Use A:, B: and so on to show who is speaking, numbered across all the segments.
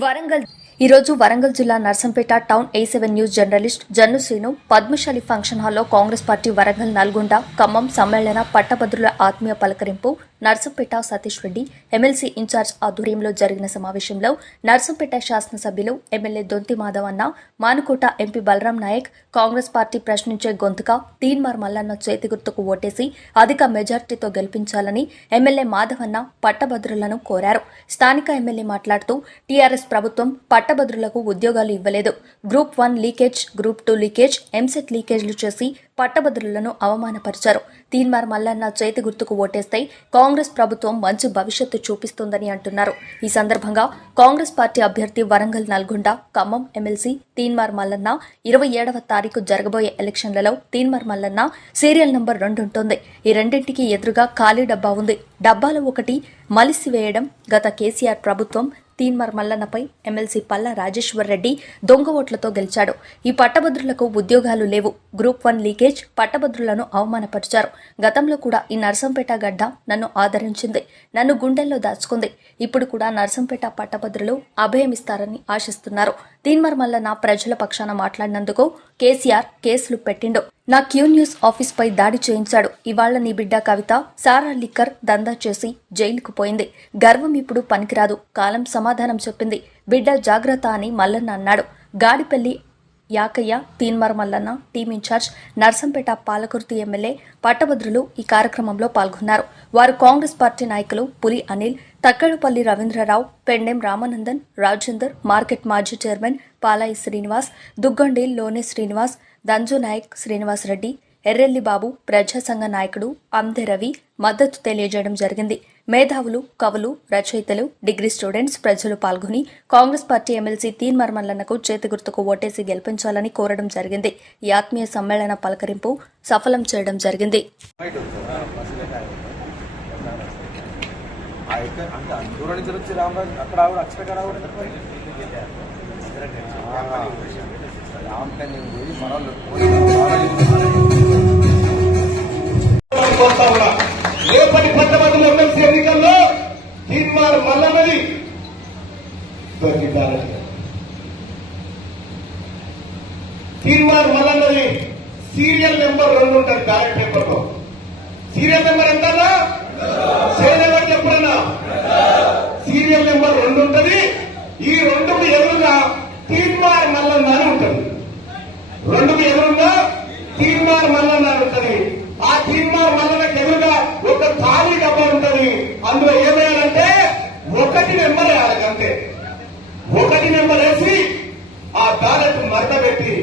A: వరంగల్ ఈరోజు వరంగల్ జిల్లా Narsampet town A seven news journalist Jannu Srinu Padmashali function హాల్లో Congress party Warangal Nalgonda Khammam సమ్మేళన పట్టభద్రుల ఆత్మీయ పలకరింపు Narsampet Satish Reddy MLC in charge ఆధ్వర్యంలో జరిగిన సమావేశంలో నర్సంపేట శాసనసభ్యులు ఎమ్మెల్యే దొంతి మాధవ్ అన్న మానుకోట ఎంపీ బలరాం నాయక్ కాంగ్రెస్ పార్టీ ప్రశ్నించే గొంతుక తీన్మార్ మల్లన్న చేతి గుర్తుకు ఓటేసి అధిక మెజార్టీతో గెలిపించాలని ఎమ్మెల్యే మాధవన్న పట్టభద్రులను కోరారు. స్థానిక ఎమ్మెల్యే మాట్లాడుతూ టీఆర్ఎస్ ప్రభుత్వం పట్టభద్రులకు ఉద్యోగాలు ఇవ్వలేదు. Group one leakage group two leakage EAMCET లీకేజ్లు చేసి పట్టభద్రులను అవమానపరిచారు. తీన్మార్ మల్లన్న చేతి గుర్తుకు ఓటేస్తే కాంగ్రెస్ ప్రభుత్వం మంచి భవిష్యత్తు చూపిస్తుందని అంటున్నారు. ఈ సందర్భంగా కాంగ్రెస్ పార్టీ అభ్యర్థి వరంగల్ నల్గొండ ఖమ్మం ఎమ్మెల్సీ తీన్మార్ మల్లన్న ఇరవై ఏడవ తారీఖు జరగబోయే ఎలక్షన్లలో తీన్మార్ మల్లన్న సీరియల్ నంబర్ రెండు ఉంటుంది. ఈ రెండింటికి ఎదురుగా ఖాళీ డబ్బా ఉంది. డబ్బాలో ఒకటి మలిసివేయడం గత కేసీఆర్ ప్రభుత్వం తీన్మార్ మల్లన్నపై ఎమ్మెల్సీ పల్లా రాజేశ్వర్ రెడ్డి దొంగ ఓట్లతో గెలిచాడు. ఈ పట్టభద్రులకు ఉద్యోగాలు లేవు. గ్రూప్ వన్ లీకేజ్ పట్టభద్రులను అవమానపరిచారు. గతంలో కూడా ఈ నర్సంపేట గడ్డ నన్ను ఆదరించింది. నన్ను గుండెల్లో దాచుకుంది. ఇప్పుడు కూడా నర్సంపేట పట్టభద్రులు అభయమిస్తారని ఆశిస్తున్నారు. తీన్మార్ మల్లన్న ప్రజల పక్షాన మాట్లాడినందుకు కేసీఆర్ కేసులు పెట్టిండు. నా క్యూ న్యూస్ ఆఫీస్ పై దాడి చేయించాడు. ఇవాళ్ళ నీ బిడ్డ కవిత సారా లిక్కర్ దందా చేసి జైలుకు పోయింది. గర్వం ఇప్పుడు పనికిరాదు. కాలం సమాధానం చెప్పింది. బిడ్డ జాగ్రత్త అని మల్లన్న అన్నాడు. Gadipalli Yakayya Teenmar Mallanna team incharge Narsampet Palakurthi MLA పట్టభద్రులు ఈ కార్యక్రమంలో పాల్గొన్నారు. వారు కాంగ్రెస్ పార్టీ నాయకులు పులి అనిల్ తక్కడుపల్లి రవీంద్రరావు పెండెం రామానందన్ రాజేందర్ మార్కెట్ మాజీ చైర్మన్ పాలాయి శ్రీనివాస్ దుగ్గండి లోనే శ్రీనివాస్ దంజు నాయక్ శ్రీనివాస్ రెడ్డి ఎర్రెల్లి బాబు ప్రజాసంఘ నాయకుడు అంధె రవి మద్దతు తెలియజేయడం జరిగింది. మేధావులు కవులు రచయితలు డిగ్రీ స్టూడెంట్స్ ప్రజలు పాల్గొని కాంగ్రెస్ పార్టీ ఎమ్మెల్సీ తీన్ మర్మల్లన్నకు చేతి గుర్తుకు ఓటేసి గెలిపించాలని కోరడం జరిగింది. ఈ ఆత్మీయ సమ్మేళన పలకరింపు సఫలం చేయడం జరిగింది.
B: దూరం నుంచి రామరాజు. అక్కడ ఆవిడ రావడం పోయి మనోళ్ళు
C: రేపటి పట్టభద్రుల ఎమ్మెల్సీ ఎన్నికల్లో తీర్మానం మల్లన్నది దొరికిందారని. తీర్మానం మల్లన్నది సీరియల్ నెంబర్ రెండు ఉంటుంది బ్యాలెట్ పేపర్లో సీరియల్ నెంబర్ ఎంత నెంబర్ ఎప్పుడన్నా సీరియల్ నెంబర్ రెండు ఉంటది ఈ రెండుకు ఎదురుగా తీర్మానం మల్లన్న అని ఉంటుంది రెండుకి ఎదురుగా తీర్మార్ మల్లన్న అని ఉంటది ఆ తీర్మార్ మల్లన్నకి ఎదురుగా ఒక ఖాళీ డబ్బా ఉంటది అందులో ఏమేయాలంటే ఒకటి నెంబర్ వేయాలి అంతే ఒకటి నెంబర్ వేసి ఆ బ్యాలెట్ మరట పెట్టి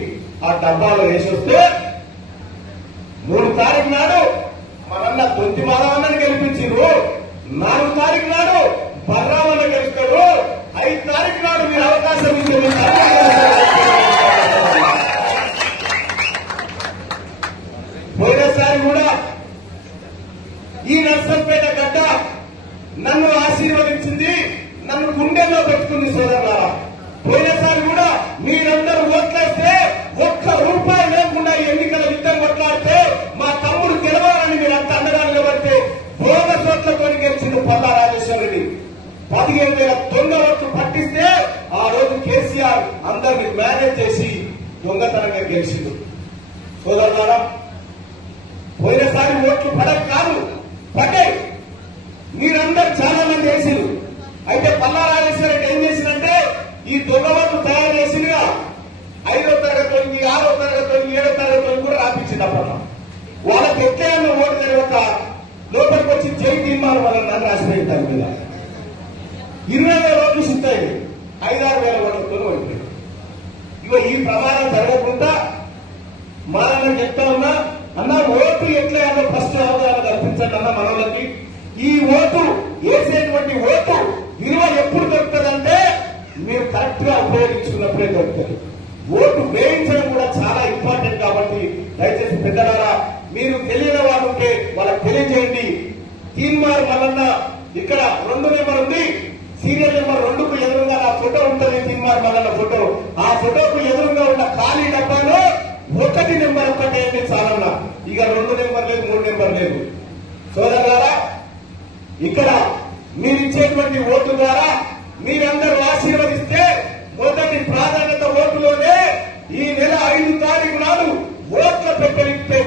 C: ఆ డబ్బాలో వేసి వస్తే మూడు తారీఖు నాడు మనన్న తొంతి మాధవన్నని గెలిపించారు నాలుగు తారీఖు నాడు బర్రావన్న గెలుస్తాడు ఐదు తారీఖు నాడు మీరు అవకాశం ఇచ్చే మీరు పోయినసారి కూడా ఈ నర్సంపేట గడ్డ నన్ను ఆశీర్వదించింది నన్ను గుండెల్లో పెట్టుకుంది సోదరులారా. పోయినసారి కూడా మీరందరూ ఓట్లేస్తే ఒక్క రూపాయి లేకుండా ఎన్నికల యుద్ధం కొట్లాడితే మా తమ్ముడు గెలవాలని మీరు అంత అండగా నిలబడితే బోగస్ ఓట్లతో గెలిచింది పల్లా రాజేశ్వర పదిహేను వేల దొంగ ఓట్లు పట్టిస్తే ఆ రోజు కేసీఆర్ అందరిని మేనేజ్ చేసి దొంగతనంగా గెలిచిండు. సోదరులారా పోయినసారి ఓట్లు పడక కాదు పడ్డాయి మీరందరూ చాలా మంది వేసిండ్రు. అయితే పల్లా రాజేశ్వర ఏం చేసిందంటే ఈ దొంగ తయారు చేసిందిగా ఐదో తరగతి ఆరో తరగతి ఏడో తరగతి కూడా రాపించింది అప్పట్లో వాళ్ళకి ఎట్లయినా ఓటు తర్వాత లోపలికి వచ్చి జై తీర్మానం వాళ్ళని నన్ను రాసిపోయింది దాని మీద. ఇరవై వేల ఓట్లు ఉంటాయి ఐదారు వేల ఓట్లతో ఓడిపోయింది ఇగో ఈ ప్రమాదం జరగకుండా మనం చెప్తా ఉన్నా అన్న ఓటు ఎట్లా అన్న ఫస్ట్ అవగాహన కల్పించండి అన్న మనోళ్ళకి. ఈ ఓటు వేసేటువంటి ఓటు విలువ ఎప్పుడు దొరుకుతుందంటే మీరు కరెక్ట్గా ఉపయోగించుకున్నప్పుడే దొరుకుతుంది. ఓటు వేయించడం కూడా చాలా ఇంపార్టెంట్ కాబట్టి దయచేసి పెద్దలారా మీరు తెలియని వాళ్ళు ఉంటే వాళ్ళకి తెలియజేయండి. తీన్మార్ మల్లన్న ఇక్కడ రెండు నెంబర్ ఉంది. సీరియల్ నెంబర్ రెండుకు ఎదురుగా నా ఫోటో ఉంటుంది తీన్మార్ మల్లన్న ఫోటో. ఆ ఫోటోకు ఎదురుగా ఉన్న ఖాళీ డబ్బాలో ఒకటి నెంబర్ ఒక్కటి ఏంటి చాలన్నా ఇక రెండు నెంబర్ లేదు మూడు నెంబర్ లేదు సోదరులారా ఇక్కడ మీరిచ్చేటువంటి ఓటు ద్వారా మీరందరూ ఆశీర్వదిస్తే మొదటి ప్రాధాన్యత ఓటులోనే ఈ నెల ఐదు తారీఖు నాడు ఓట్ల పెట్టే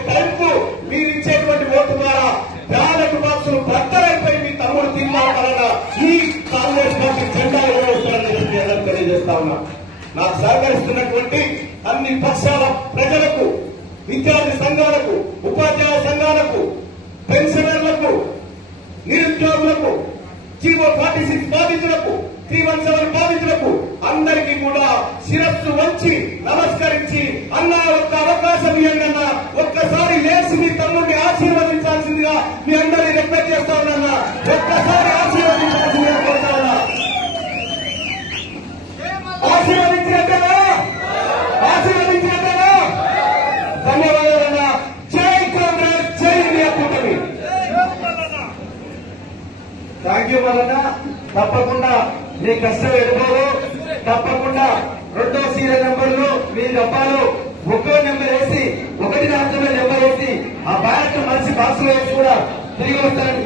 C: టైంకు మీరిచ్చేటువంటి ఓటు ద్వారా బ్యాలెట్ బాక్సులు బద్దలైపోయి మీ తమ్ముడు తీర్మానాలన్న ఈ కాంగ్రెస్ పార్టీ జెండా ఎగరేస్తారని తెలియజేస్తా ఉన్నా. నాకు సహకరిస్తున్నటువంటి అన్ని పక్షాల ప్రజలకు విద్యార్థి సంఘాలకు ఉపాధ్యాయ సంఘాలకు పెన్షనర్లకు నిరుద్యోగులకు జీవో ఫార్టీ సిక్స్ బాధితులకు త్రీ వన్ సెవెన్ బాధితులకు అందరికీ కూడా శిరస్సు వంచి నమస్కరించి అన్న ఒక్క అవకాశం ఇవ్వండి ఒక్కసారి లేచి మీ తమ్ముడిని ఆశీర్వదించాల్సిందిగా మీ అందరినీ రిక్వెస్ట్ చేస్తా ఉన్నా ఒక్కసారి ఆశీర్వదించాల్సిందిగా కోరుతా ఉన్నా ఆశీర్వదించినట్టేనా ఆశీర్వదించినట్టేనా ధన్యవాదాలన్నా జై కాంగ్రెస్ జై ఇండియా కూటమి వలన తప్పకుండా మీ కష్టం ఎదుర్కోవు తప్పకుండా రెండో సీరియల్ నెంబర్లు మీ డబ్బాలు ఒక్కో నెంబర్ వేసి ఒకటి దాంట్లో నెంబర్ వేసి ఆ బ్యాలెట్ మనిషి బాక్స్ వేసి కూడా తిరిగి వస్తారని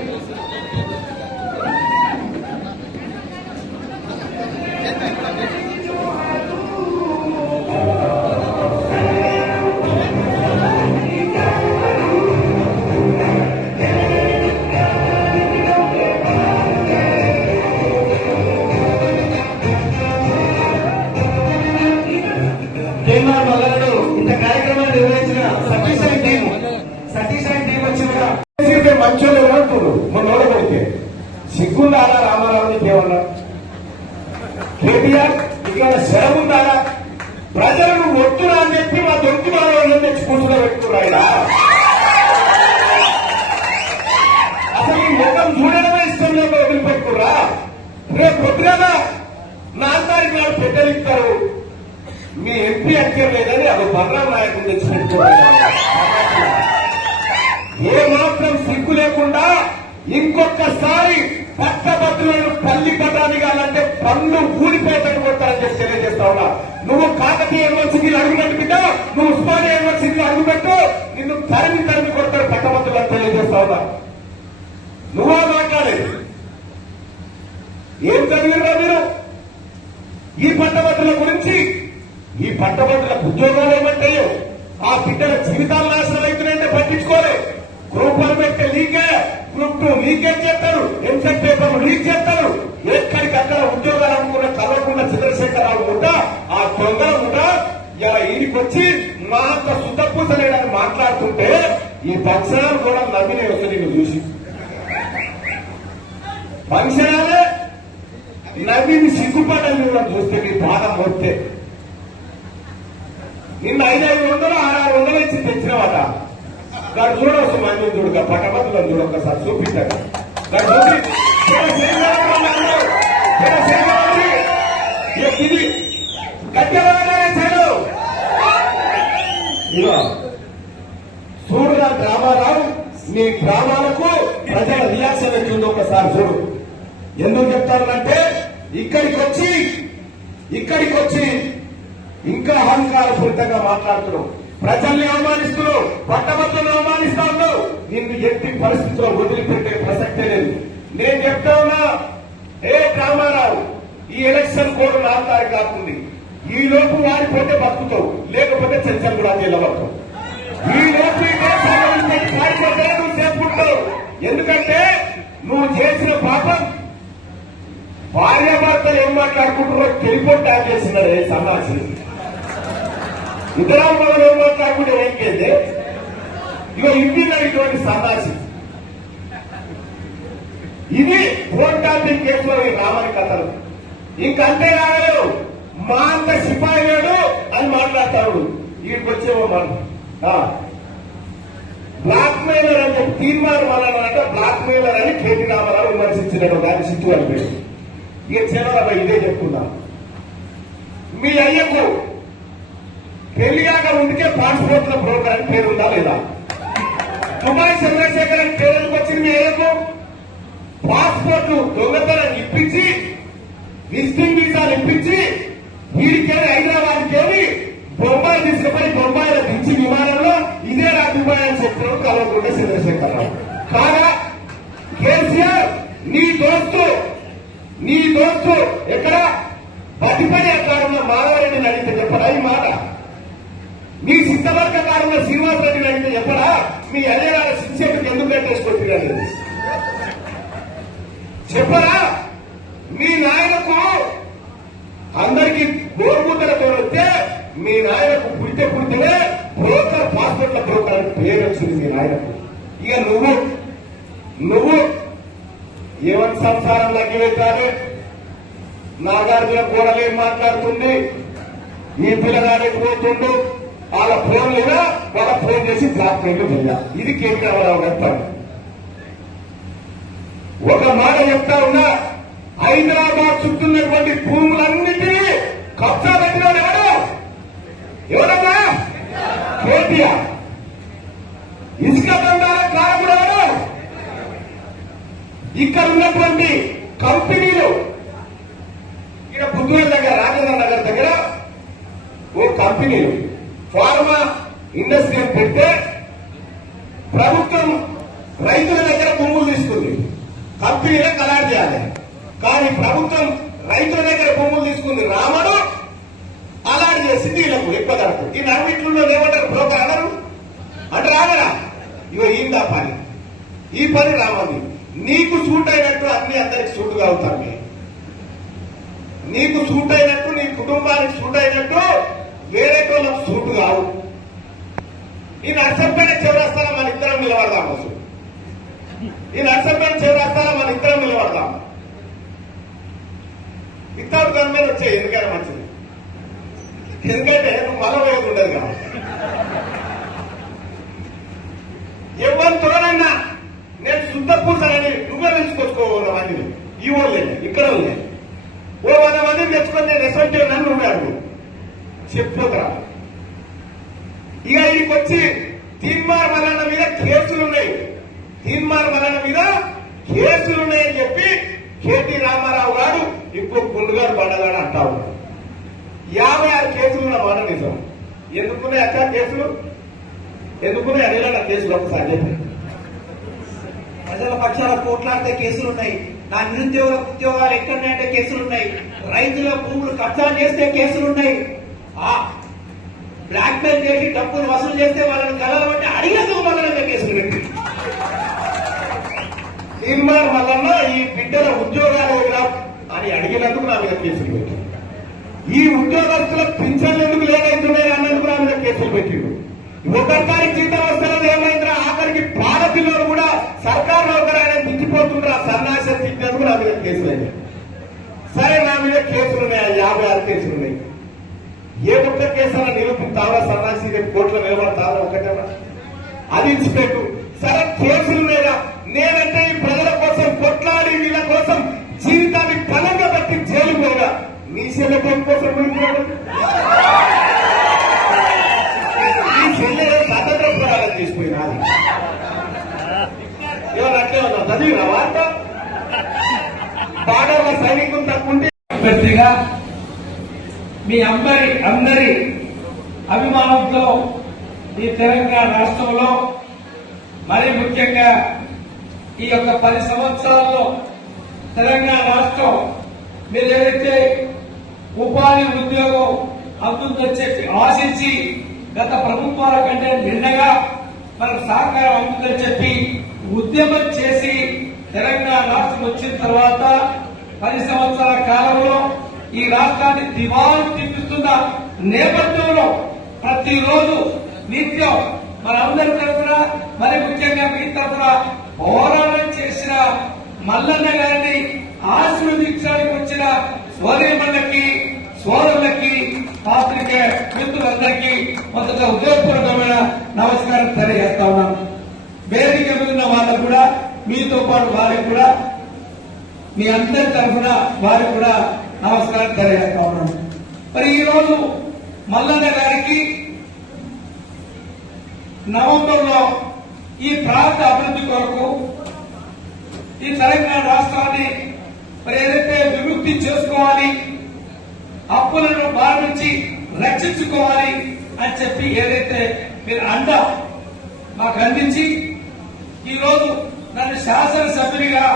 C: రేపు పొద్దున నాన్నగారికి వాళ్ళు పెట్టలిస్తారు మీ ఎంపీ అక్కర్లేదని అది బర్రా నాయకుడు తెచ్చి పెట్టుకోవాలి ఏ మాత్రం సిగ్గు లేకుండా ఇంకొకసారి పట్టభద్రులను తల్లి పదాన్ని కావాలంటే పళ్ళు ఊడిపోయేటట్టు కొడతారని చెప్పి తెలియజేస్తా ఉన్నా. నువ్వు కాకతీయ యూనివర్సిటీలు అడుగుపెట్టు బిడ్డ. నువ్వు ఉస్మానియా యూనివర్సిటీలు అడుగుపెట్టు. నిన్ను తరిమి తరిమి కొడతారు పట్టభద్రులు అని తెలియజేస్తా ఉన్నా. నువ్వా మాట్లాడేది ఏం చదివిరా మీరు? ఈ పట్టభద్రుల గురించి ఈ పట్టభద్రులకు ఉద్యోగాలు ఏమంటాయో ఆ బిడ్డల జీవితాలు నాశనం అవుతున్నాయంటే పట్టించుకోలే. గ్రూప్ వన్ పెట్టే లీకే గ్రూప్ టూ లీకేజ్ చేస్తారు ఎంసెట్ పేపర్లు లీక్ చేస్తారు. ఎక్కడికి అక్కడ ఉద్యోగాలు అనుకున్న కలవకుండా చంద్రశేఖరరావు ముఠ ఆ దొంగల కూడా ఇలా ఈయనకి వచ్చి మా అంత సుతపూసలేడని మాట్లాడుతుంటే ఈ పక్షణాలు కూడా నవ్వినే వస్తుంది నిన్ను చూసి. పక్షణాలే నవ్విని సిగ్గుపడని చూస్తే నీ బాధ పోతే నిన్న ఐదు ఐదు వందలు ఆరు ఆరు వందలు ఇచ్చి తెచ్చినవాట దాన్ని చూడవచ్చు మంది చూడక పట్టభద్రులను చూడు ఒకసారి చూపించాడు. దాన్ని చూసి ఇక్కడ శ్రీకారం అన్నారు. ఇక్కడ గ్రామారావు మీ గ్రామాలకు ప్రజల రియాక్షన్ ఎట్లుందో ఒకసారి చూడు. ఎందుకు చెప్తానంటే ఇక్కడికి వచ్చి ఇక్కడికి వచ్చి ఇంకా అహంకారపూరితంగా మాట్లాడుతున్నావు. ప్రజల్ని అవమానిస్తున్నావు పట్టభద్రులను అవమానిస్తా ఉన్నావు. నిన్ను ఎట్టి పరిస్థితుల్లో వదిలిపెట్టే ప్రసక్తే లేదు. నేను చెప్తా ఉన్నా ఏ రామారావు ఈ ఎలక్షన్ కోడ్ నాలుగు తారీఖు కాకుంది. ఈ లోపు వాడిపోతే బతుకుతావు లేకపోతే చర్చలు కూడా నిలబడతావు ఈ లోపు ఎందుకంటే నువ్వు చేసిన పాపం భార్య భర్తలు ఏం మాట్లాడుకుంటారో టెలిఫోన్ ట్యాప్ చేస్తున్నారు సమాజం. ఇతరాల వాళ్ళు ఏం మాట్లాడుకుంటే ఏంటంటే ఇక ఇంటిలో ఇటువంటి సమాజం. ఇది ఫోన్ ట్యాపింగ్ కేసులో ఈ రామని కథలు. ఇంకంతే రాగలేవు మా అంత సిపాయి లేడు అని మాట్లాడతాడు. వీడికి వచ్చేవో మనం బ్లాక్ మెయిలర్ అని చెప్పి తీర్మానం అన్నారంటే బ్లాక్ మెయిలర్ అని కేటీ రామారావు విమర్శించినాడు దాని సిట్టు అని ఇక చిన్న ఇదే చెప్తున్నా. మీ అయ్యకు పెళ్ళియాక ఉండికే పాస్పోర్ట్ల బ్రోకర్ అని పేరు ఉందా లేదా? దుబాయ్ చంద్రశేఖర్ అని పేరు వచ్చింది మీ అయ్యకు? పాస్పోర్ట్ దొంగతనం ఇప్పించి విజిటింగ్ వీసాలు ఇప్పించి వీడికేమి హైదరాబాద్ వెళ్ళి బొంబాయి తీసుకుపోయి బొంబాయిలో దించి విమానంలో ఇదే నా దుబాయ్ అని చెప్పినప్పుడు కలవకుండా చంద్రశేఖర్ రావు కాగా కేసీఆర్ నీ దోస్తు నీ దోస్తు ఎక్కడ? బతిపడి అకారంలో మాధవరెడ్డిని అడిగితే చెప్పడా ఈ మాట? నీ సిద్ధవర్గ కాలంలో శ్రీనివాస్ రెడ్డిని అడిగితే చెప్పడా మీ అయ్యగార శిక్షకు ఎందుకు కట్టేసుకొచ్చిరండి చెప్పరా? మీ నాయనకు అందరికీ గోరుముద్దలతో వస్తే మీ నాయనకు పుడితే పుడితేనే బ్రోకర్ పాస్పోర్ట్ల బ్రోకర్ అని పేరు వచ్చింది మీ నాయనకు. ఇక నువ్వు నువ్వు ఏమని సంసారం లగ్గిపెట్టాలి నాగార్జున కూడలే మాట్లాడుతుంది. ఈ పిల్లగాడికి పోతుండు. వాళ్ళ ఫోన్ లేదా వాళ్ళ ఫోన్ చేసి డ్రాప్ చేయడం ఇది కేంద్రరావు రామారావు గారి పని. ఒక మాట చెప్తా ఉన్నా హైదరాబాద్ చుట్టూన్నటువంటి భూములన్నిటినీ కబ్జా పెట్టినాడు ఎవరు ఎవరన్నా కేటీఆర్. ఇసుక బండాల కారకుడు ఇక్కడ ఉన్నటువంటి కంపెనీలు ఇక్కడ పుత్తూరు దగ్గర రాజేంద్ర నగర్ దగ్గర ఓ కంపెనీలు. ఫార్మా ఇండస్ట్రీ పెడితే ప్రభుత్వం రైతుల దగ్గర భూములు తీసుకుంది. కంపెనీలే కలాట్ చేయాలి. కానీ ప్రభుత్వం రైతుల దగ్గర భూములు తీసుకుంది రామడు అలాంటి చేసింది వీళ్ళకు ఎక్కువ ధరకు. ఈ నడిమిట్లో ఏమంటారు బ్రోకర్ అనరు అంటే రాగరా? ఇగో ఈందా పని. ఈ పని రావాలి. నీకు సూట్ అయినట్టు అన్ని అందరికి సూట్ కావుతాయి నీకు సూట్ అయినట్టు నీ కుటుంబానికి సూట్ అయినట్టు వేరే వాళ్ళకు సూట్ కావు. ఈ నర్సంపేట చివరస్తాన మన ఇద్దరం నిలబడదాం అసలు ఈ నర్సంపేట చివరస్తాన మన ఇద్దరం నిలబడదాం. వితౌట్ గవర్నమెంట్ వచ్చే ఎందుకైనా మంచిది. ఎందుకంటే నువ్వు మరో ఉండదు కాబట్టి. ఎవరితోనన్నా నేను శుద్ధ నువ్వే తెలుసుకొచ్చుకోవాలి వాటిని ఈ ఊళ్ళే ఇక్కడ ఉన్నాయి ఓ వంద మందిని తెచ్చుకొని నేను ఎస్ఎంటీ నన్ను ఉన్నాడు చెప్పురా ఇక ఇక్కడికి వచ్చి తీన్మార్ మల్లన్న మీద కేసులు ఉన్నాయి తీన్మార్ మల్లన్న మీద కేసులు ఉన్నాయని చెప్పి కేటీ రామారావు గారు ఇప్పుడు గుండుగారు బండగాడు అంటా ఉన్నారు. యాభై ఆరు కేసులు ఉన్న మాట నిజం. ఎందుకున్నాయి అక్క కేసులు? ఎందుకున్నాయి? అడిగిన కేసులు ఒకసారి చెప్పి
D: ప్రజల పక్షాల కోట్లాడితే కేసులు ఉన్నాయి. నా నిరుద్యోగుల ఉద్యోగాలు ఎక్కడున్నాయంటే కేసులు ఉన్నాయి. రైతుల భూములు కబ్జా చేస్తే కేసులు ఉన్నాయి. ఆ బ్లాక్ మెయిల్ చేసి డబ్బులు వసూలు చేస్తే వాళ్ళని కలవబట్టి అడిగినందుకు వాళ్ళ కేసులు పెట్టి.
C: తీర్మానం వలన ఈ బిడ్డల ఉద్యోగాలు ఇవ్వరా అని అడిగినందుకు నా మీద కేసులు పెట్టారు. ఈ ఉద్యోగస్తుల పింఛన్లు ఎందుకు లేదవుతున్నాయి అన్నందుకు నా మీద కేసులు పెట్టిండు ఒకసారి జీతం వస్తున్నది ఏమైందిరా ఆఖరికి పాలపిల్లలు సర్కార్ సర్కారు నౌకరాయన మించిపోతుండ్రా సన్నాసం తిట్టినందుకు నా మీద కేసులు సరే నా మీద కేసులు ఉన్నాయి ఆ యాభై ఆరు కేసులు ఉన్నాయి. ఏ ఒక్క కేసులో నిరూపిస్తావా సన్నాసి రేపు కోర్టులో నిలబడతావా ఒకటే అది ఇచ్చిపెట్టు సరే కేసులు లేదా నేనంటే ఈ ప్రజల కోసం కొట్లాడి వీళ్ళ కోసం జీవితాన్ని బలంగా బట్టి జైలు పోగా నీ చెల్లెటం కోసం
E: అభ్యర్థిగా మీ అందరి అందరి అభిమానంతో ఈ తెలంగాణ రాష్ట్రంలో మరి ముఖ్యంగా ఈ యొక్క పది సంవత్సరాల్లో తెలంగాణ రాష్ట్రం మీరు ఏదైతే ఉపాధి ఉద్యోగం అందుతుందని చెప్పి ఆశించి గత ప్రభుత్వాల కంటే నిన్నగా మనకు సహకారం అందుతుందని చెప్పి ఉద్యమం చేసి తెలంగాణ రాష్ట్రం వచ్చిన తర్వాత పది సంవత్సరాల కాలంలో ఈ రాష్ట్రాన్ని దివాలు తిప్పిస్తున్న నేపథ్యంలో ప్రతిరోజు నిత్యం మనందరి తరఫున మరి ముఖ్యంగా మీ తరఫున పోరాటం చేసిన మల్లన్న గారిని ఆశీర్వదించడానికి వచ్చిన సోదరిమణులకి సోదరులకి పాత్రికే మిత్రులందరికీ మొదట ఉద్యోగపూర్వకమైన నమస్కారం తెలియజేస్తా ఉన్నాను. వేదిక మీద వాళ్ళకు కూడా మీతో పాటు వారికి కూడా మీ అందరి తరఫున వారికి కూడా నమస్కారం తెలియజేస్తా ఉన్నాను మరి ఈ రోజు మల్లన్న గారికి నవంబర్లో ఈ ప్రాంత అభివృద్ధి కొరకు ఈ తెలంగాణ రాష్ట్రాన్ని మరి ఏదైతే విముక్తి చేసుకోవాలి అప్పులను భావించి రక్షించుకోవాలి అని చెప్పి ఏదైతే మీరు అండ మాకు అందించి ఈరోజు నన్ను శాసనసభ్యునిగా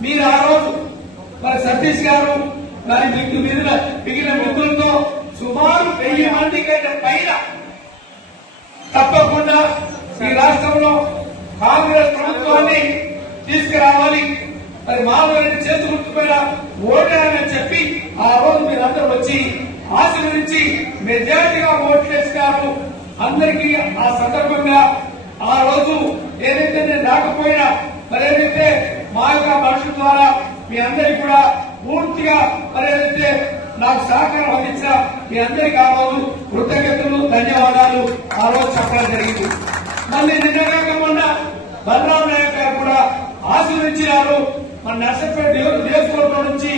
E: మీరు ఆ రోజు మరి సతీష్ గారు మరి మీకు మిగిలిన మిగిలిన మిత్రులతో సుమారు వెయ్యి మంది కంటే పైన తప్పకుండా ఈ రాష్ట్రంలో కాంగ్రెస్ ప్రభుత్వాన్ని తీసుకురావాలి. మరి మాధవరెడ్డి చేతి గుర్తుపైన ఓటారని చెప్పి ఆ రోజు మీరందరూ వచ్చి ఆశీర్వదించి మెజారిటీగా ఓట్లు వేసినారు. అందరికీ ఆ సందర్భంగా ఆ రోజు ఏదైతే నేను రాకపోయినా మరి ఏదైతే మా యొక్క మనుషుల ద్వారా మీ అందరికీ కూడా పూర్తిగా మరి ఏదైతే నాకు సహకారం అందించిన మీ అందరికీ ఆ రోజు కృతజ్ఞతలు ధన్యవాదాలు. ఆ రోజు చెప్పడం జరిగింది. మళ్ళీ నిన్నగాక మొన్న బలరాం నాయక్ గారు కూడా ఆశీర్వించినారు మన నర్సపేట నియోజకవర్గం నుంచి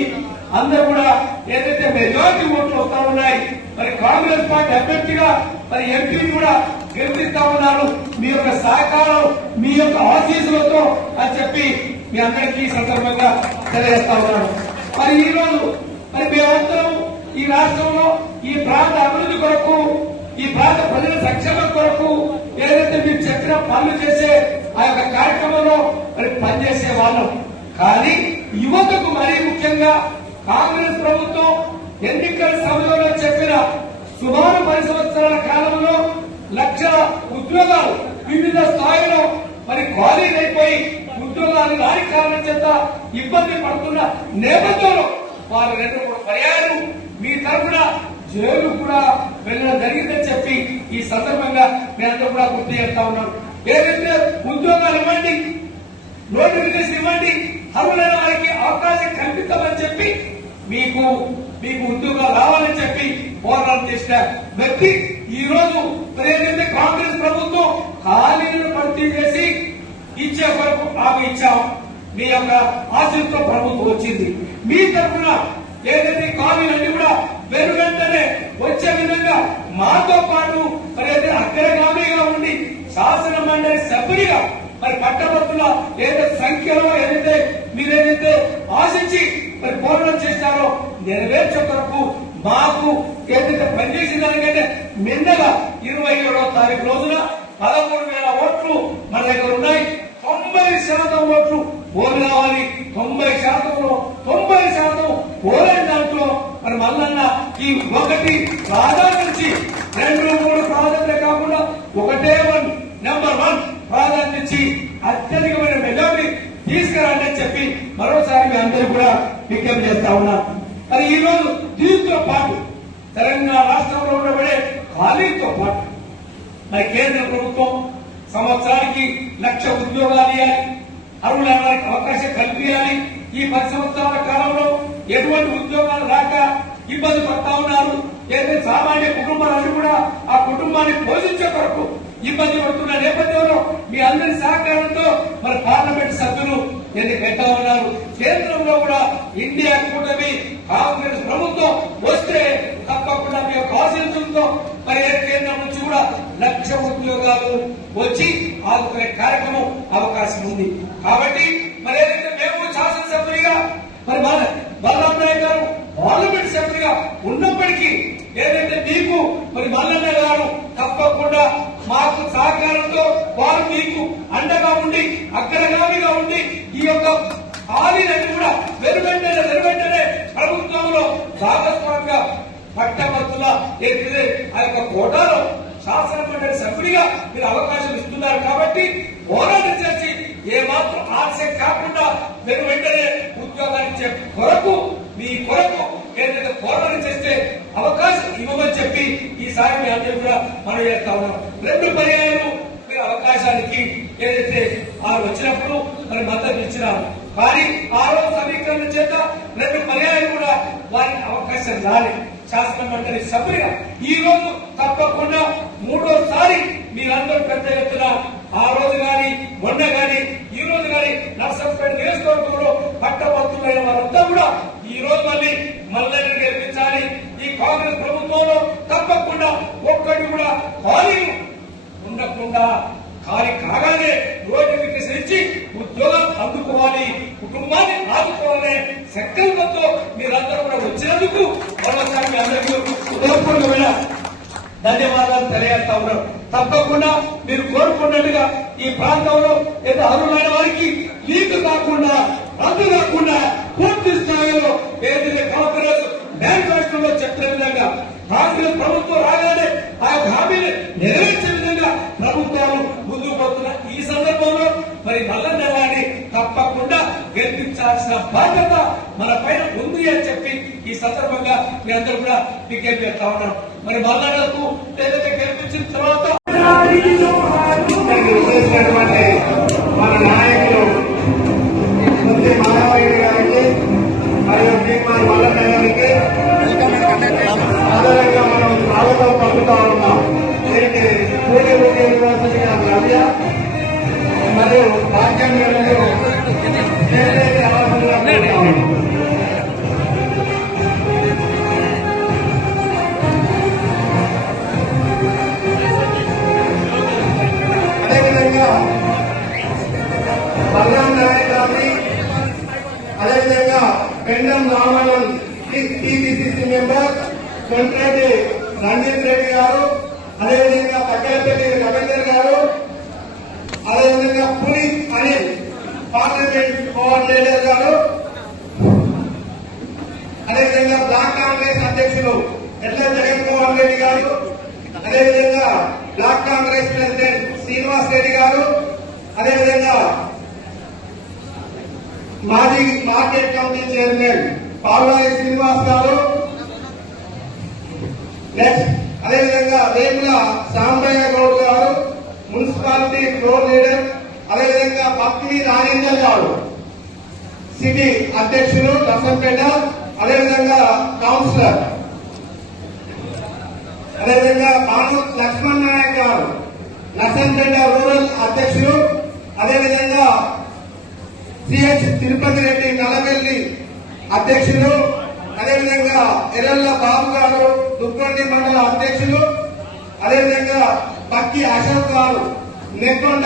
E: అందరూ కూడా ఏదైతే మెజారిటీ ఓట్లు వస్తా ఉన్నాయి మరి కాంగ్రెస్ పార్టీ అభ్యర్థిగా మరి ఎంపీని కూడా గెలిపిస్తా ఉన్నారు. మీ యొక్క సహకారం మీ యొక్క ఆశీస్సులతో అని చెప్పి మీ అందరికీ సందర్భంగా తెలియజేస్తా ఉన్నాను. మరి ఈ రోజు మరి మేమందరం ఈ రాష్ట్రంలో ఈ ప్రాంత అభివృద్ధి కొరకు ఈ ప్రాంత ప్రజల సంక్షేమం కొరకు ఏదైతే మీరు చెప్పిన పనులు చేసే ఆ యొక్క కార్యక్రమంలో మరి పనిచేసే వాళ్ళం. కానీ యువతకు మరీ ముఖ్యంగా కాంగ్రెస్ ప్రభుత్వం ఎన్నికల సమయంలో చెప్పిన సుమారు పది సంవత్సరాల కాలంలో లక్షల ఉద్యోగాలు వివిధ స్థాయిలో మరి ఖాళీలు అయిపోయి ఉద్యోగాలు రాని కారణం చేత ఇబ్బంది పడుతున్న నేపథ్యంలో వారు రెండు మూడు పర్యాయాలు మీ తరఫున జైలు కూడా వెళ్ళడం జరిగిందని చెప్పి ఈ సందర్భంగా మీరందరూ కూడా గుర్తు చేస్తా ఉన్నాను. ఏదైతే ఉద్యోగాలు ఇవ్వండి నోటిఫికేషన్ ఇవ్వండి అర్హులైన వారికి అవకాశం కల్పిస్తామని చెప్పి మీకు మీకు ఉద్యోగాలు రావాలని చెప్పి పోరాటం చేసిన వ్యక్తి ఈ రోజు మరి ఏదైతే కాంగ్రెస్ ప్రభుత్వం ఖాళీలను భర్తీ చేసి ఇచ్చే వరకు మాకు ఇచ్చాం మీ యొక్క ఆశలతో ప్రభుత్వం వచ్చింది. మీ తరఫున ఏదైతే ఖాళీలన్నీ కూడా వెను వెంటనే వచ్చే విధంగా మాతో పాటు మరి అయితే అగ్రగామిగా ఉండి శాసన మండలి సభ్యుడిగా మరి పట్టభద్రుల ఏదైతే సంఖ్యలో ఏదైతే మీరేదైతే ఆశించి మరి పోరాటం చేస్తారో నెరవేర్చే కొరకు మాకు ఏదైతే పనిచేసిన దానికంటే మిన్నగా ఇరవై ఏడవ తారీఖు రోజున పదమూడు వేల ఓట్లు మన దగ్గర ఉన్నాయి. ఓట్లు ఓరు కావాలి తొంభై శాతంలో తొంభై శాతం ఓరైన దాంట్లో. మరి మల్లన్న ఈ ఒకటి ప్రాధాన్యత ఇచ్చి రెండు మూడు ప్రాధాన్యత కాకుండా ఒకటే వన్ నెంబర్ వన్ ప్రాధాన్యత ఇచ్చి అత్యధికమైన మెజారిటీ తీసుకురండి అని చెప్పి మరోసారి మీ అందరూ కూడా విజ్ఞప్తి చేస్తా ఉన్నాను మరి ఈ రోజు దీంతో పాటు తెలంగాణ రాష్ట్రంలో ఉండబడే ఖాళీతో పాటు మరి కేంద్ర ప్రభుత్వం సంవత్సరానికి లక్ష ఉద్యోగాలు ఇవ్వాలి. అర్హులైన వారికి అవకాశం కల్పించాలి. ఈ పది సంవత్సరాల కాలంలో ఎటువంటి ఉద్యోగాలు రాక ఇబ్బంది పడతా ఉన్నారు. ఏదైతే సామాన్య కుటుంబాలన్నీ కూడా ఆ కుటుంబాన్ని పోషించే కొరకు ఇబ్బంది పడుతున్న నేపథ్యంలో మీ అందరి సహకారంతో మరి పార్లమెంట్ సభ్యులు ఎన్ని పెట్టా ఉన్నారు. కేంద్రంలో కూడా ఇండియా కూటమి కాంగ్రెస్ ప్రభుత్వం వస్తే తప్పకుండా మీ యొక్క ఆశీస్సులతో మరి కేంద్రం నుంచి కూడా లక్ష ఉద్యోగాలు వచ్చి ఆదుకునే కార్యక్రమం అవకాశం ఉంది. కాబట్టి మరి ఏదైతే మేము శాసనసభ్యులుగా మరి మన బలరాం నాయక్ గారు పార్లమెంట్ సభ్యుడిగా ఉన్నప్పటికీ ఏదైతే మీకు మరి మల్లన్న గారు తప్పకుండా మాకు సహకారంతో వారు మీకు అండగా ఉండి అగ్రగామిగా ఉండి ఈ యొక్క ఖాళీలన్నీ కూడా వెనువెంటనే వెనువెంటనే ప్రభుత్వంలో భాగస్వామిగా పట్టభద్రుల ఏదైతే ఆ యొక్క కోటాలో శాసనమండలి సభ్యుడిగా మీరు అవకాశం ఇస్తున్నారు కాబట్టి పోరాటం చేసి ఏమాత్రం ఆశ కాకుండా మీరు వెంటనే ఉద్యోగాలు ఇచ్చే కొరకు మీ కొరకు ఏదైతే పోరాటం చేస్తే అవకాశం ఇవ్వమని చెప్పి ఈసారి మీ అందరూ కూడా మనం చేస్తా ఉన్నాం. రెండు పర్యాయాలు మీరు అవకాశానికి ఏదైతే వారు వచ్చినప్పుడు మరి మద్దతు ఇచ్చినారు. కానీ ఆరో సమీకరణ చేత రెండు పర్యాయాలు కూడా వారికి అవకాశం రాలేదు శాసన మండలి సభ్యులుగా ఈ రోజు తప్పకుండా మూడోసారి మీరందరూ పెద్ద ఎత్తున ఆ రోజు గాని మొన్న గాని ఈ రోజు గాని నర్సంపేట నియోజకవర్గంలో పట్టభద్రులైన వారంతా కూడా ఈ రోజు మళ్ళీ మల్లెని గెలిపించాలి ఈ కాంగ్రెస్ ప్రభుత్వంలో తప్పకుండా ఒక్కటి కూడా ఖాళీలు ఉండకుండా ఖాళీ కాగానే నోటిఫికేషన్ ఇచ్చి ఉద్యోగాలు అందుకోవాలి కుటుంబాన్ని ఆదుకోవాలి సంకల్పంతో మీరందరూ కూడా వచ్చినందుకు మరోసారి మీ అందరికీ హృదయపూర్వకమైన ధన్యవాదాలు తెలియజేస్తా ఉన్నారు తప్పకుండా మీరు కోరుకున్నట్టుగా ఈ ప్రాంతంలో ఏదో అర్హులైన వారికి లీక్ కాకుండా రద్దు కాకుండా పూర్తి స్థాయిలో ప్రభుత్వం రాగానే ఆ యొక్క హామీని నెరవేర్చే విధంగా ప్రభుత్వాలు ముందుకు పోతున్న ఈ సందర్భంలో మరి నల్లన్నవాడిని తప్పకుండా గెలిపించాల్సిన బాధ్యత మన పైన ఉంది అని చెప్పి ఈ సందర్భంగా మీ అందరూ కూడా విజ్ఞప్తి చేస్తా ఉన్నాం మరి మల్లన్నకు లేదంటే గెలిపించిన తర్వాత
F: చైర్మన్ పాల్వాయి శ్రీనివాస్ గారు. నెక్స్ట్ అదేవిధంగా వేముల సాంబయ్య గౌడ్ గారు మున్సిపాలిటీ ఫ్లోర్ లీడర్ అదేవిధంగా పత్ని రాజేందర్ గారు. సిటీ అధ్యక్షులు నర్సంపేట అదేవిధంగా కౌన్సిలర్. అదేవిధంగా భాను లక్ష్మణ్ నాయక్ గారు. నర్సంపేట రూరల్ అధ్యక్షులు అదేవిధంగా సిహెచ్ తిరుపతి రెడ్డి నలవెల్లి అధ్యక్షులు అదేవిధంగా ఎర్రల్ల బాబు గారు దుక్కొండి మండల అధ్యక్షులు అదేవిధంగా పక్కి అశోక్ గారు నెక్కొండ